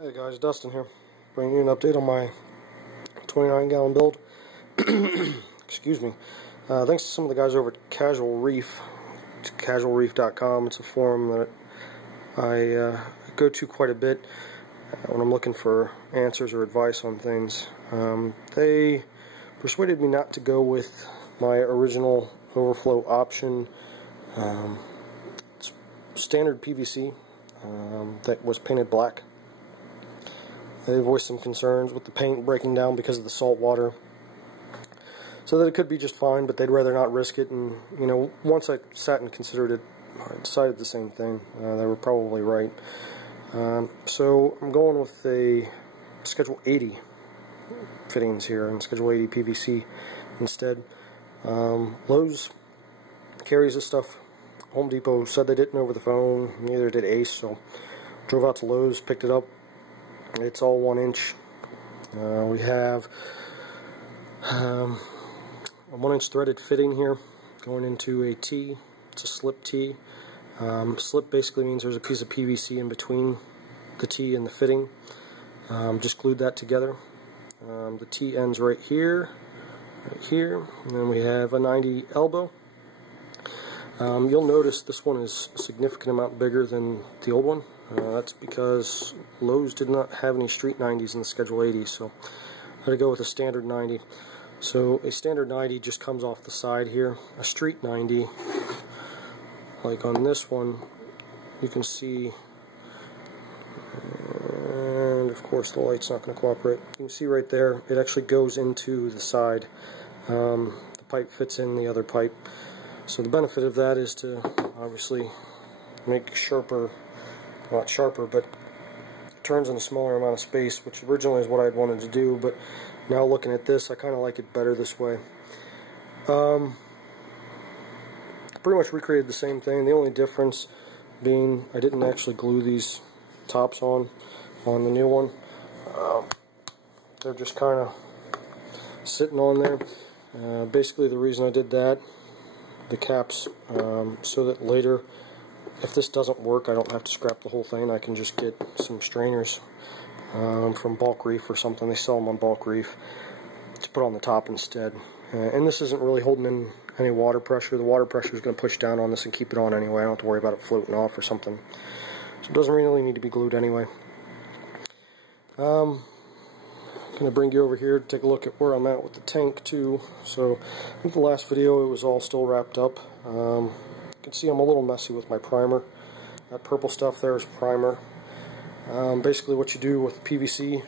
Hey guys, Dustin here, bringing you an update on my 29-gallon build. Excuse me. Thanks to some of the guys over at Casual Reef. It's casualreef.com. It's a forum that I go to quite a bit when I'm looking for answers or advice on things. They persuaded me not to go with my original overflow option. It's standard PVC that was painted black. They voiced some concerns with the paint breaking down because of the salt water, so that it could be just fine, but they'd rather not risk it. And you know, once I sat and considered it, I decided the same thing. They were probably right. So I'm going with a Schedule 80 fittings here, and Schedule 80 PVC instead. Lowe's carries this stuff. Home Depot said they didn't over the phone. Neither did Ace, so drove out to Lowe's, picked it up. It's all 1 inch. We have a 1 inch threaded fitting here going into a T. It's a slip T. Slip basically means there's a piece of PVC in between the T and the fitting. Just glued that together. The T ends right here, and then we have a 90 elbow. You'll notice this one is a significant amount bigger than the old one. That's because Lowe's did not have any street 90s in the Schedule 80, so I had to go with a standard 90. So a standard 90 just comes off the side here. A street 90, like on this one, you can see, and of course the light's not going to cooperate. You can see right there, it actually goes into the side. The pipe fits in the other pipe. So the benefit of that is to obviously make sharper, not sharper, but it turns in a smaller amount of space, which originally is what I'd wanted to do, but now looking at this, I kind of like it better this way. Pretty much recreated the same thing. The only difference being I didn't actually glue these tops on the new one. They're just kind of sitting on there. Basically the reason I did that, the caps, so that later, if this doesn't work, I don't have to scrap the whole thing. I can just get some strainers from Bulk Reef or something. They sell them on Bulk Reef to put on the top instead. And this isn't really holding in any water pressure. The water pressure is going to push down on this and keep it on anyway. I don't have to worry about it floating off or something. So it doesn't really need to be glued anyway. I'm going to bring you over here to take a look at where I'm at with the tank too. So in the last video it was all still wrapped up. You can see I'm a little messy with my primer. That purple stuff there is primer. Basically what you do with PVC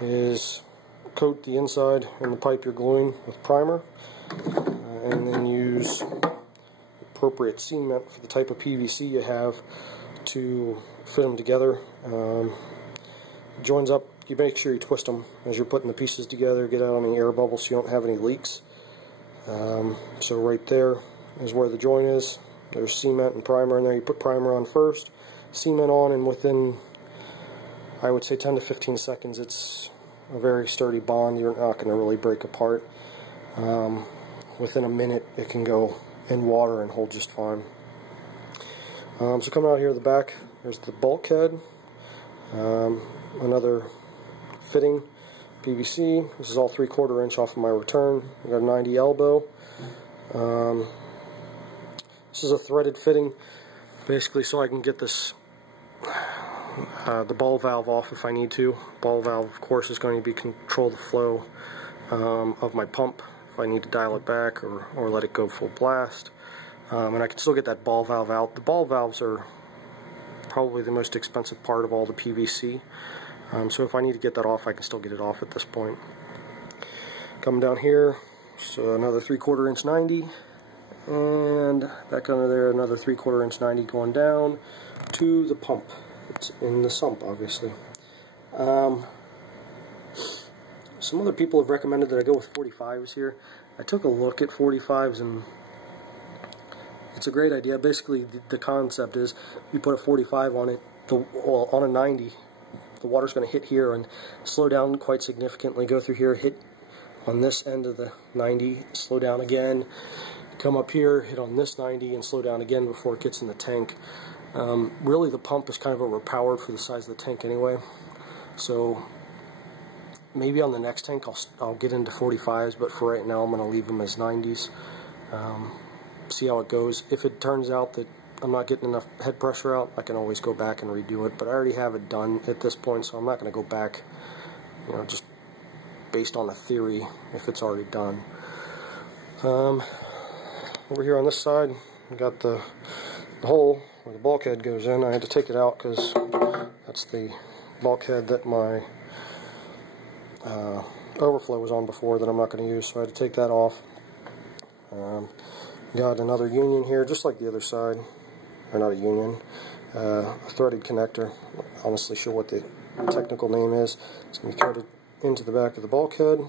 is coat the inside and the pipe you're gluing with primer, and then use appropriate cement for the type of PVC you have to fit them together. Joins up, you make sure you twist them as you're putting the pieces together, get out any air bubbles so you don't have any leaks. So right there is where the joint is. There's cement and primer in there. You put primer on first, cement on, and within, I would say 10 to 15 seconds, it's a very sturdy bond. You're not going to really break apart. Within a minute, it can go in water and hold just fine. So coming out here at the back, there's the bulkhead. Another fitting, PVC. This is all 3/4 inch off of my return. I got a 90 elbow. This is a threaded fitting, basically so I can get this the ball valve off if I need to. Ball valve, of course, is going to be control the flow of my pump if I need to dial it back or let it go full blast. And I can still get that ball valve out. The ball valves are probably the most expensive part of all the PVC. So if I need to get that off, I can still get it off at this point. Coming down here, so another 3/4 inch 90, and back under there another 3/4 inch 90 going down to the pump. It's in the sump, obviously. Some other people have recommended that I go with 45s here. I took a look at 45s and it's a great idea. Basically the concept is you put a 45 on it, well, on a 90, the water's going to hit here and slow down quite significantly, go through here, hit on this end of the 90, slow down again, come up here, hit on this 90, and slow down again before it gets in the tank. Really the pump is kind of overpowered for the size of the tank anyway. So maybe on the next tank I'll get into 45s, but for right now I'm going to leave them as 90s. See how it goes. If it turns out that I'm not getting enough head pressure out, I can always go back and redo it, but I already have it done at this point, so I'm not going to go back, you know, just based on a theory if it's already done. Over here on this side, we got the hole where the bulkhead goes in. I had to take it out because that's the bulkhead that my overflow was on before that I'm not going to use, so I had to take that off. Got another union here, just like the other side, or not a union, a threaded connector. I'm honestly sure what the technical name is. It's going to be threaded into the back of the bulkhead.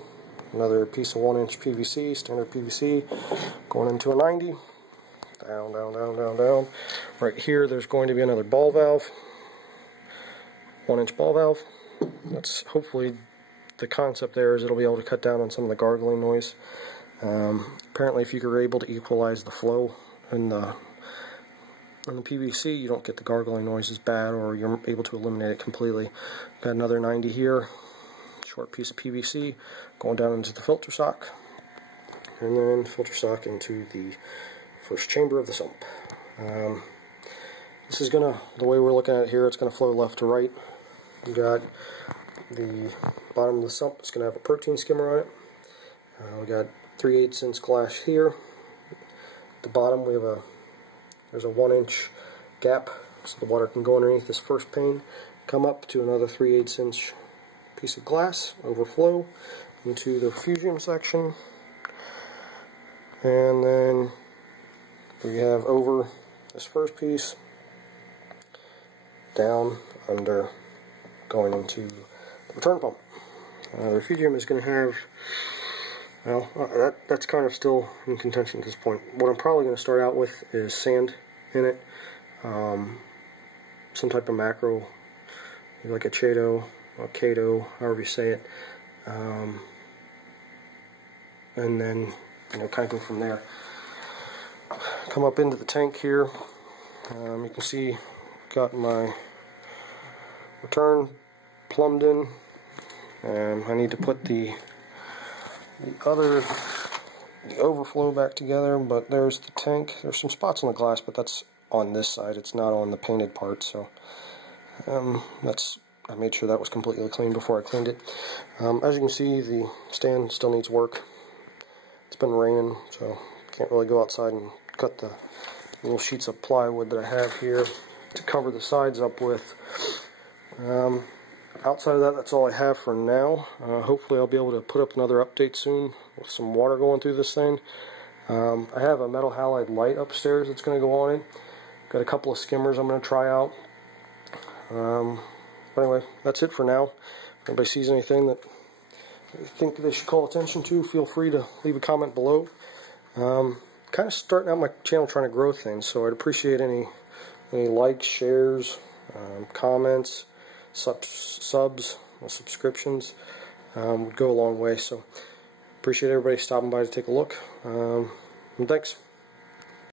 Another piece of 1-inch PVC, standard PVC, going into a 90. Down, down, down, down, down. Right here, there's going to be another ball valve, 1-inch ball valve. That's hopefully the concept there is it'll be able to cut down on some of the gargling noise. Apparently, if you're able to equalize the flow in the PVC, you don't get the gargling noise as bad, or you're able to eliminate it completely. Got another 90 here. Short piece of PVC going down into the filter sock, and then filter sock into the first chamber of the sump. This is gonna, the way we're looking at it here, it's gonna flow left to right. You got the bottom of the sump, it's gonna have a protein skimmer on it. We got 3/8 inch glass here. At the bottom we have there's a 1-inch gap so the water can go underneath this first pane, come up to another 3/8 inch piece of glass, overflow into the refugium section, and then we have over this first piece, down, under, going into the return pump. The refugium is going to have, well, that's kind of still in contention at this point. What I'm probably going to start out with is sand in it, some type of macro, like a Chedo, or Kato, however you say it, and then, you know, kind of go from there. Come up into the tank here. You can see got my return plumbed in, and I need to put the overflow back together, but there's the tank. There's some spots on the glass, but that's on this side, it's not on the painted part, so I made sure that was completely clean before I cleaned it. As you can see, the stand still needs work. It's been raining, so can't really go outside and cut the little sheets of plywood that I have here to cover the sides up with. Outside of that, that's all I have for now. Hopefully I'll be able to put up another update soon with some water going through this thing. I have a metal halide light upstairs that's going to go on it. Got a couple of skimmers I'm going to try out. But anyway, that's it for now. If anybody sees anything that you think they should call attention to, feel free to leave a comment below. Kind of starting out my channel trying to grow things, so I'd appreciate any likes, shares, comments, subs, subscriptions. Would go a long way, so appreciate everybody stopping by to take a look. And thanks.